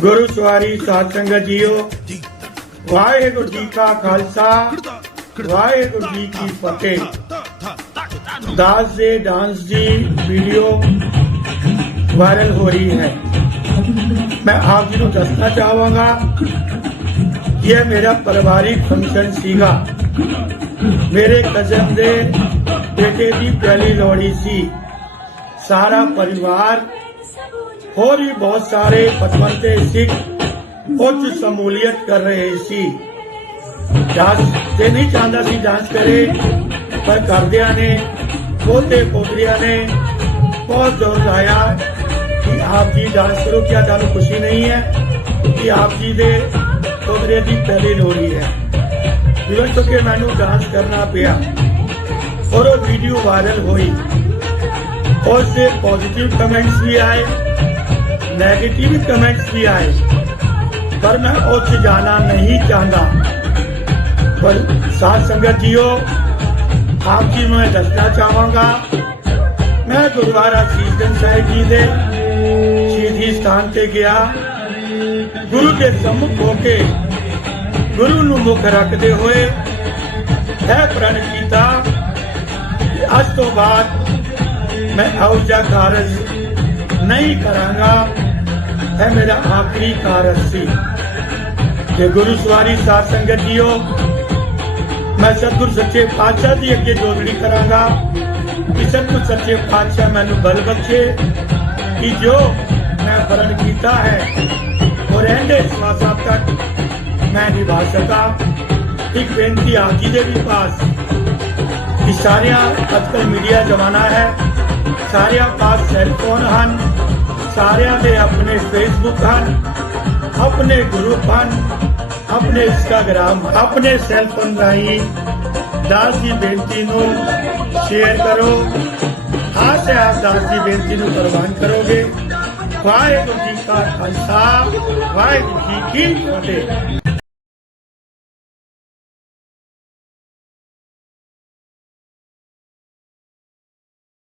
ਗੁਰੂ ਸਵਾਰੀ ਸਾਧ ਸੰਗਤ ਜੀਓ। ਵਾਹਿਗੁਰੂ ਜੀ ਕਾ ਖਾਲਸਾ। ਵਾਹਿਗੁਰੂ ਜੀ ਕੀ ਫਤਿਹ। ਦਾਸ ਦੇ ਡਾਂਸ ਦੀ ਵੀਡੀਓ ਵਾਇਰਲ ਹੋ ਰਹੀ ਹੈ। ਮੈਂ ਆਪ ਜੀ ਨੂੰ ਦੱਸਣਾ ਚਾਹਾਂਗਾ ਇਹ ਮੇਰਾ ਪਰਿਵਾਰਿਕ ਫੰਕਸ਼ਨ ਸੀਗਾ। ਮੇਰੇ ਕਜ਼ਨ ਦੇ ਬੇਟੇ ਦੀ ਪਹਿਲੀ ਲੋਹੜੀ ਸੀ। ਸਾਰਾ ਪਰਿਵਾਰ ਹੋਰ ਵੀ ਬਹੁਤ ਸਾਰੇ ਪਤਵੰਤੇ ਸਿੱਖ ਉੱਚ ਸਮੂਲੀਅਤ ਕਰ ਰਹੇ ਸੀ। ਡਾਂਸ ਤੇ ਨਹੀਂ ਚਾਹੁੰਦਾ ਸੀ ਡਾਂਸ ਕਰੇ, ਪਰ ਕਰਦਿਆਂ ਨੇ, ਪੋਤੇ ਪੋਤਰੀਆਂ ਨੇ ਬਹੁਤ ਜ਼ੋਰ ਲਾਇਆ ਕਿ ਆਪ ਜੀ ਡਾਂਸ ਕਰੋ ਕਿਆ ਤੁਹਾਨੂੰ ਖੁਸ਼ੀ ਨਹੀਂ ਹੈ, ਕਿ ਆਪ ਜੀ ਦੇ ਪੋਤਰੇ ਦੀ ਪਹਿਲੀ ਲੋਹੜੀ ਹੈ। ਜਿਵੇਂ ਤੋਂ ਕਿ ਮੈਨੂੰ ਡਾਂਸ ਕਰਨਾ ਪਿਆ। ਔਰ ਉਹ ਵੀਡੀਓ ਵਾਇਰਲ ਹੋਈ। ਉਸ ਦੇ ਪੋਜ਼ਿਟਿਵ ਕਮੈਂਟਸ ਵੀ ਆਏ 네ਗੇਟਿਵ ਕਮੈਂਟਸ ਵੀ ਆਏ ਪਰ ਮੈਂ ਉਹ 'ਚ ਜਾਣਾ ਨਹੀਂ ਚਾਹੁੰਦਾ ਪਰ ਸਾਧ ਸੰਗਤ ਜੀਓ ਆਪ ਜੀ ਨੂੰ ਮੈਂ ਦੱਸਣਾ ਚਾਹਾਂਗਾ ਮੈਂ ਗੁਰਦੁਆਰਾ ਸੀਸਗੰਜ ਸਾਹਿਬ ਜੀ ਦੇ ਸ਼ਹੀਦੀ ਸਥਾਨ ਤੇ ਗਿਆ ਗੁਰੂ ਦੇ ਸਮੁਖ ਹੋ ਕੇ ਗੁਰੂ ਨੂੰ ਮੁੱਖ ਰੱਖਦੇ ਹੋਏ ਇਹ ਪ੍ਰਣ ਕੀਤਾ ਕਿ ਅੱਜ ਤੋਂ ਬਾਅਦ ਮੈਂ ਔਜਾ ਕਾਰਜ ਨਹੀਂ ਕਰਾਂਗਾ। ਇਹ ਮੇਰਾ ਆਖਰੀ ਕਾਰਜ ਸੀ। ਕਿ ਗੁਰੂ ਸਵਾਰੀ ਸਾਧ ਸੰਗਤ ਜੀਓ, ਮੈਂ ਸਤਿਗੁਰ ਸੱਚੇ ਪਾਤਸ਼ਾਹ ਦੀ ਅੱਗੇ ਜੋਦੜੀ ਕਰਾਂਗਾ। ਕਿ ਸਤਿਗੁਰ ਸੱਚੇ ਪਾਤਸ਼ਾਹ ਮੈਨੂੰ ਬਲ ਬਖਸ਼ੇ ਕਿ ਜੋ ਮੈਂ ਵਰਣ ਕੀਤਾ ਹੈ ਔਰ ਇਹਦੇ ਸਵਾਸਾਂ ਤੱਕ ਮੈਂ ਨਿਭਾ ਸਕਾਂ। ਇੱਕ ਬੇਨਤੀ ਆਪ ਜੀ ਦੇ ਵੀ ਪਾਸ ਕਿ ਸਾਰਿਆਂ ਅੱਜਕੱਲ ਮੀਡੀਆ ਜ਼ਮਾਨਾ ਹੈ ਸਾਰਿਆਂ ਪਾਸ ਸੈਲਫੋਨ ਹਨ, ਸਾਰਿਆਂ ਦੇ ਆਪਣੇ ਫੇਸਬੁੱਕ ਹਨ, ਆਪਣੇ ਗਰੁੱਪ ਹਨ, ਆਪਣੇ ਇੰਸਟਾਗ੍ਰਾਮ ਆਪਣੇ ਸੈਲਫੋਨ ਰਾਹੀਂ ਦਾਸ ਦੀ ਬੇਨਤੀ ਨੂੰ ਸ਼ੇਅਰ ਕਰੋ। ਆਸ ਹੈ ਆਪ ਦਾਸ ਦੀ ਬੇਨਤੀ ਨੂੰ ਪ੍ਰਵਾਨ ਕਰੋਗੇ। ਵਾਹਿਗੁਰੂ ਜੀ ਕਾ ਖਾਲਸਾ, ਵਾਹਿਗੁਰੂ ਜੀ ਕੀ ਫਤਿਹ।